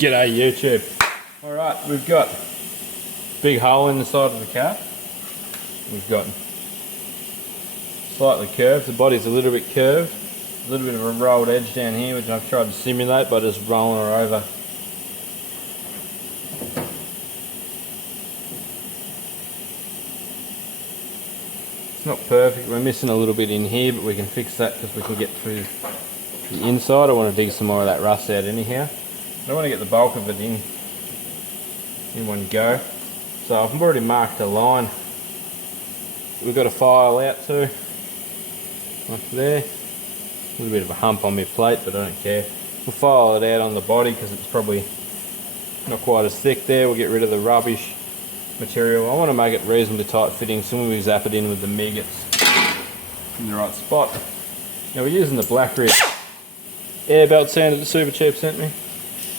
G'day YouTube. Alright, we've got a big hole in the side of the car. We've got slightly curved, the body's a little bit curved. A little bit of a rolled edge down here, which I've tried to simulate by just rolling her over. It's not perfect, we're missing a little bit in here, but we can fix that because we can get through the inside. I want to dig some more of that rust out anyhow. I want to get the bulk of it in one go. So I've already marked a line. We've got a file out too, like there. A little bit of a hump on my plate, but I don't care. We'll file it out on the body because it's probably not quite as thick there. We'll get rid of the rubbish material. I want to make it reasonably tight fitting, so when we zap it in with the MIG, it's in the right spot. Now we're using the Black Ridge air belt sander that Super Cheap sent me,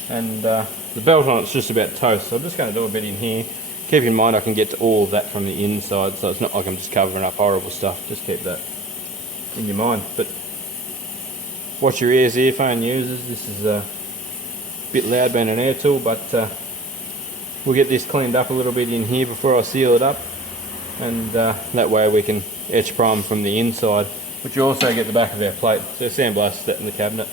and the belt on it's just about toast, so I'm just going to do a bit in here. Keep in mind I can get to all of that from the inside, so it's not like I'm just covering up horrible stuff. Just keep that in your mind. But watch your ears, earphone users. This is a bit loud being an air tool, but we'll get this cleaned up a little bit in here before I seal it up, and that way we can etch prime from the inside, which you also get the back of our plate. So sandblast that in the cabinet.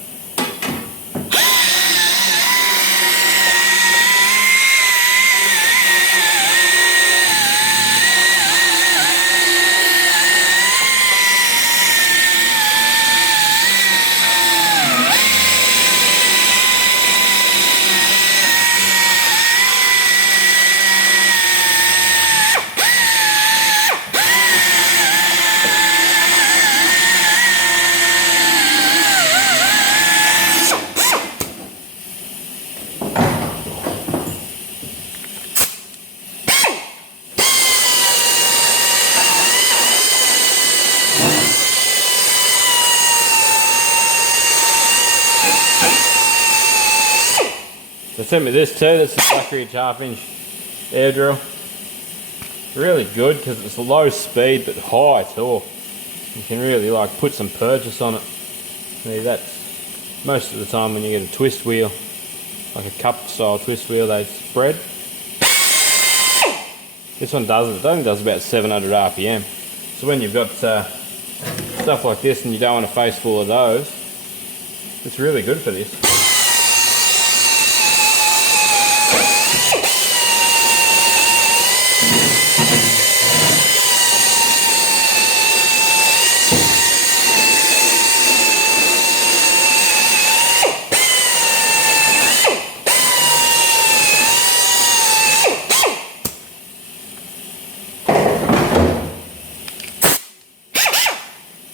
They sent me this too. That's the Black Ridge 1/2 inch air drill. Really good because it's low speed but high torque. You can really like put some purchase on it. See, that's most of the time when you get a twist wheel, like a cup style twist wheel, they spread. This one doesn't. It only does about 700 RPM. So when you've got stuff like this and you don't want a face full of those, it's really good for this.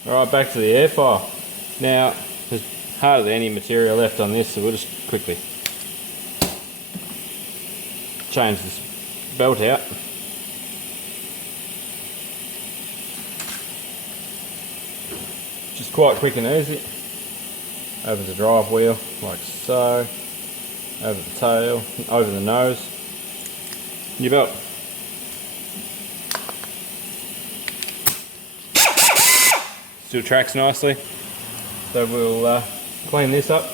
Alright, back to the air file. Now, there's hardly any material left on this, so we'll just quickly change this belt out. Just quite quick and easy. Over the drive wheel, like so. Over the tail, over the nose. Your belt. Still tracks nicely, so we'll clean this up.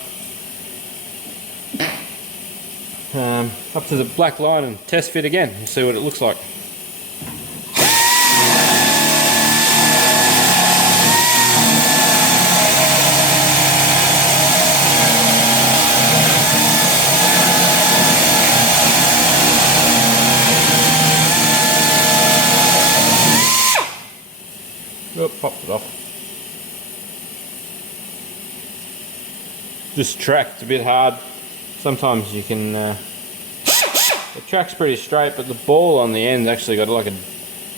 Up to the black line and test fit again and see what it looks like. Oh, popped it off. This track's a bit hard. Sometimes you can, the track's pretty straight, but the ball on the end's actually got like a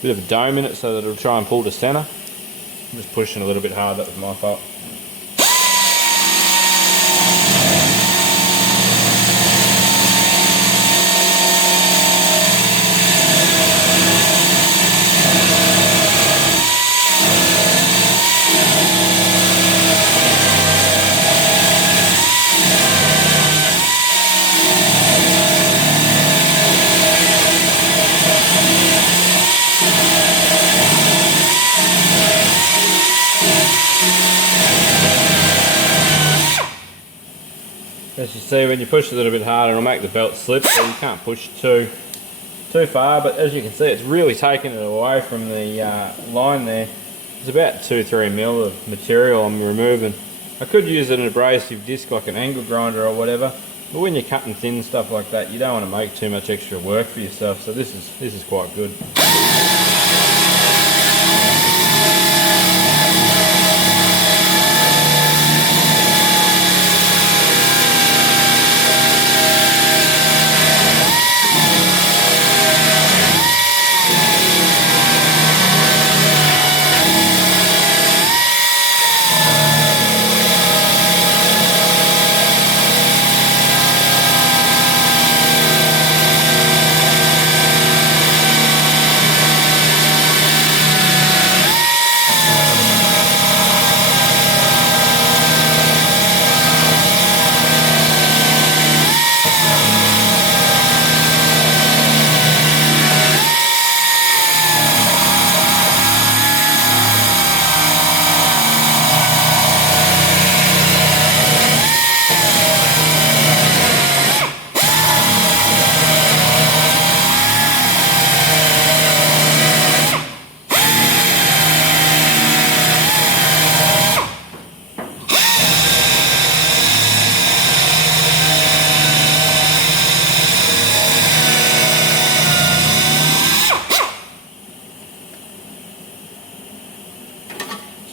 bit of a dome in it, so that it'll try and pull to center. I'm just pushing a little bit hard, that was my fault. As you see, when you push a little bit harder, it'll make the belt slip, so you can't push too far. But as you can see, it's really taking it away from the line there. It's about 2-3 mil of material I'm removing. I could use an abrasive disc like an angle grinder or whatever, but when you're cutting thin stuff like that, you don't want to make too much extra work for yourself. So this is quite good.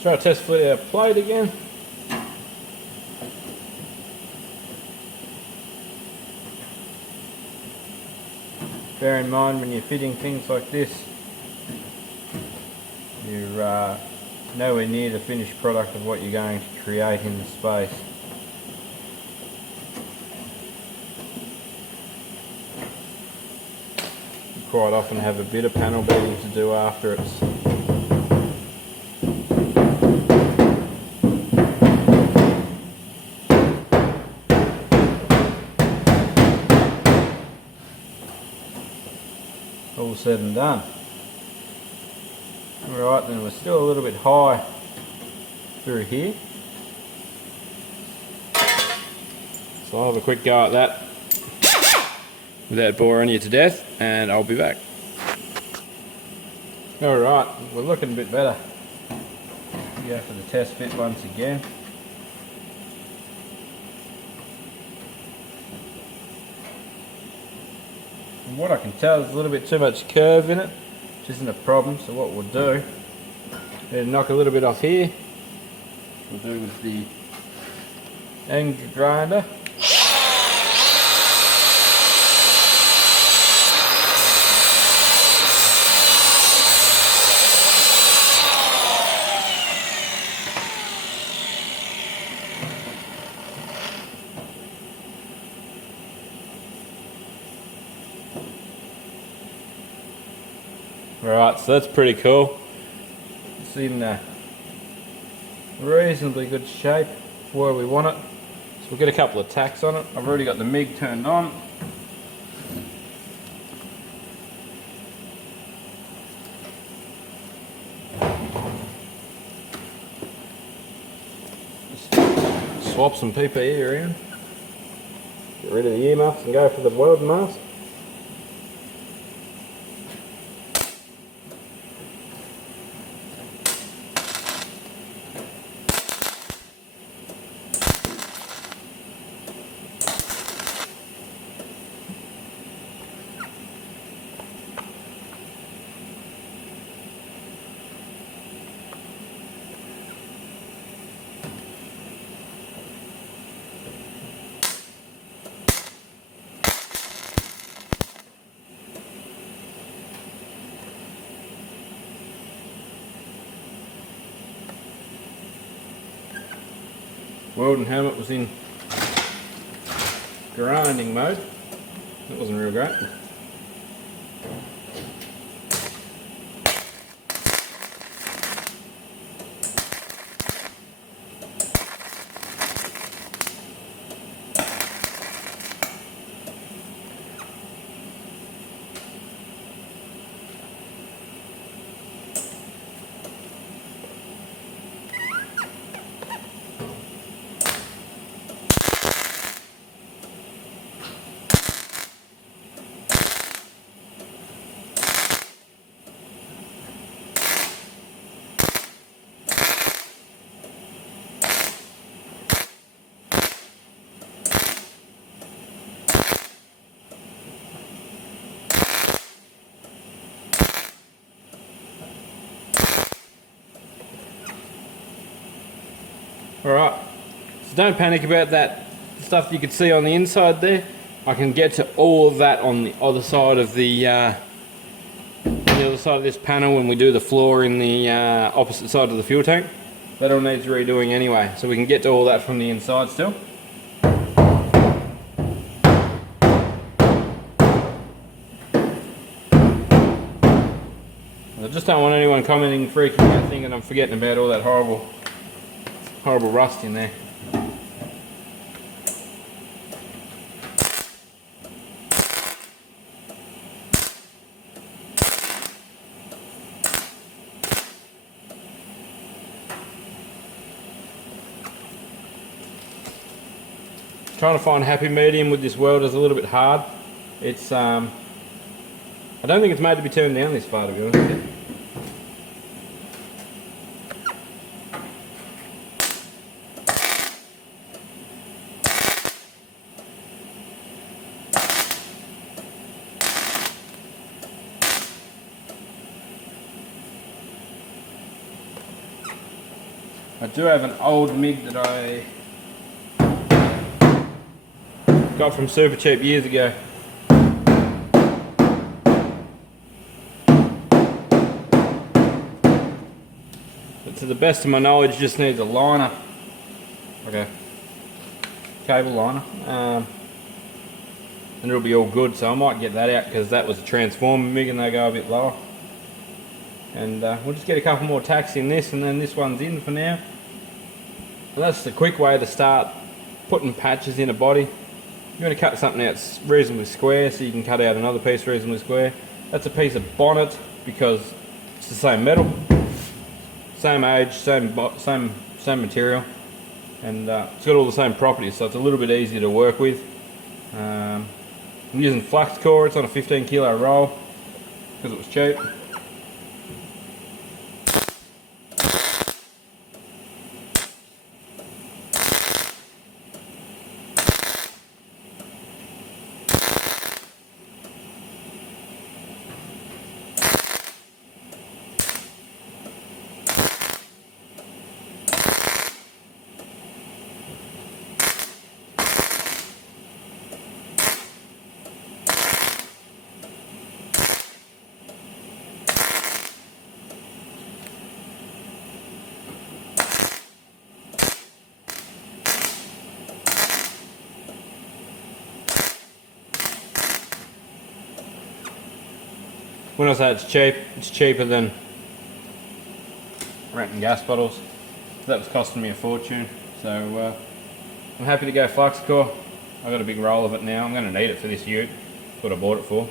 Try to test for our plate again. Bear in mind when you're fitting things like this, you're nowhere near the finished product of what you're going to create in the space. You quite often have a bit of panel beating to do after it's all said and done. Alright, then we're still a little bit high through here. So I'll have a quick go at that without boring you to death, and I'll be back. Alright, we're looking a bit better. Go for the test fit once again. And what I can tell is a little bit too much curve in it, which isn't a problem. So what we'll do is knock a little bit off here. We'll do with the angle grinder. Alright, so that's pretty cool. It's in reasonably good shape for where we want it. So we'll get a couple of tacks on it. I've already got the MIG turned on. Just swap some PPE around. Get rid of the earmuffs and go for the welding mask. Welding helmet was in grinding mode. That wasn't real great. Alright, so don't panic about that stuff you could see on the inside there. I can get to all of that on the other side of the other side of this panel when we do the floor in the opposite side of the fuel tank. That all needs redoing anyway, so we can get to all that from the inside still. I just don't want anyone commenting, freaking out, thinking I'm forgetting about all that horrible rust in there. Trying to find a happy medium with this weld is a little bit hard. It's I don't think it's made to be turned down this far, to be honest with you. I do have an old MIG that I got from Super Cheap years ago. But to the best of my knowledge, just needs a liner, like a cable liner, and it'll be all good. So I might get that out because that was a transformer MIG and they go a bit lower. And we'll just get a couple more tacks in this, and then this one's in for now. And that's the quick way to start putting patches in a body. You're going to cut something out reasonably square, so you can cut out another piece reasonably square. That's a piece of bonnet because it's the same metal, same age, same material, and it's got all the same properties, so it's a little bit easier to work with. I'm using flux core. It's on a 15 kilo roll because it was cheap. When I say it's cheap, it's cheaper than renting gas bottles. That was costing me a fortune, so I'm happy to go flux core. I've got a big roll of it now. I'm going to need it for this ute. That's what I bought it for.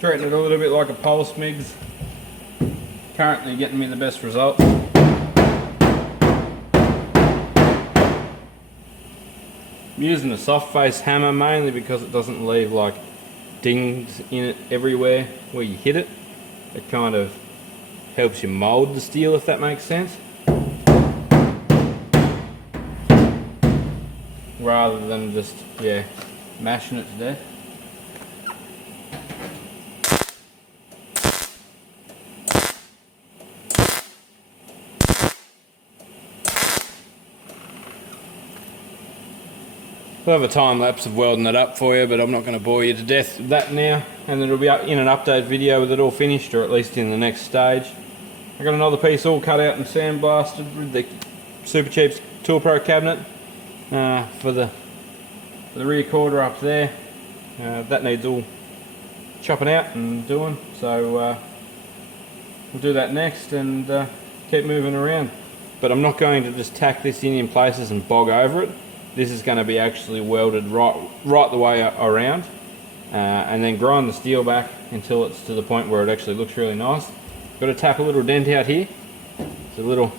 Treating it a little bit like a pulse MIGs. Currently getting me the best results. I'm using a soft face hammer mainly because it doesn't leave like dings in it everywhere where you hit it. It kind of helps you mold the steel, if that makes sense, rather than just mashing it to death. We'll have a time lapse of welding it up for you, but I'm not going to bore you to death with that now. And it'll be up in an update video with it all finished, or at least in the next stage. I got another piece all cut out and sandblasted with the Super Cheap's Tool Pro cabinet for the rear quarter up there. That needs all chopping out and doing, so we'll do that next and keep moving around. but I'm not going to just tack this in places and bog over it. This is going to be actually welded right the way around, and then grind the steel back until it's to the point where it actually looks really nice. Got to tap a little dent out here. It's a little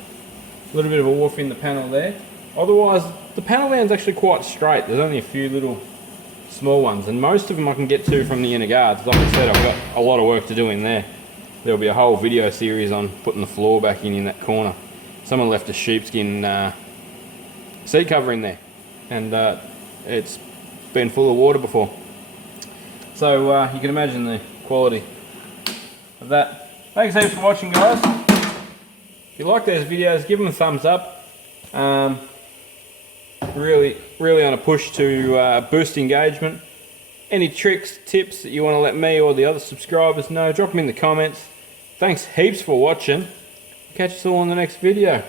bit of a woof in the panel there. Otherwise, the panel down's actually quite straight. There's only a few little small ones, and most of them I can get to from the inner guards. Like I said, I've got a lot of work to do in there. There'll be a whole video series on putting the floor back in that corner. Someone left a sheepskin seat cover in there, and it's been full of water before. So you can imagine the quality of that. Thanks heaps for watching, guys. If you like those videos, give them a thumbs up. Really on a push to boost engagement. Any tricks, tips that you want to let me or the other subscribers know, drop them in the comments. Thanks heaps for watching. Catch us all in the next video.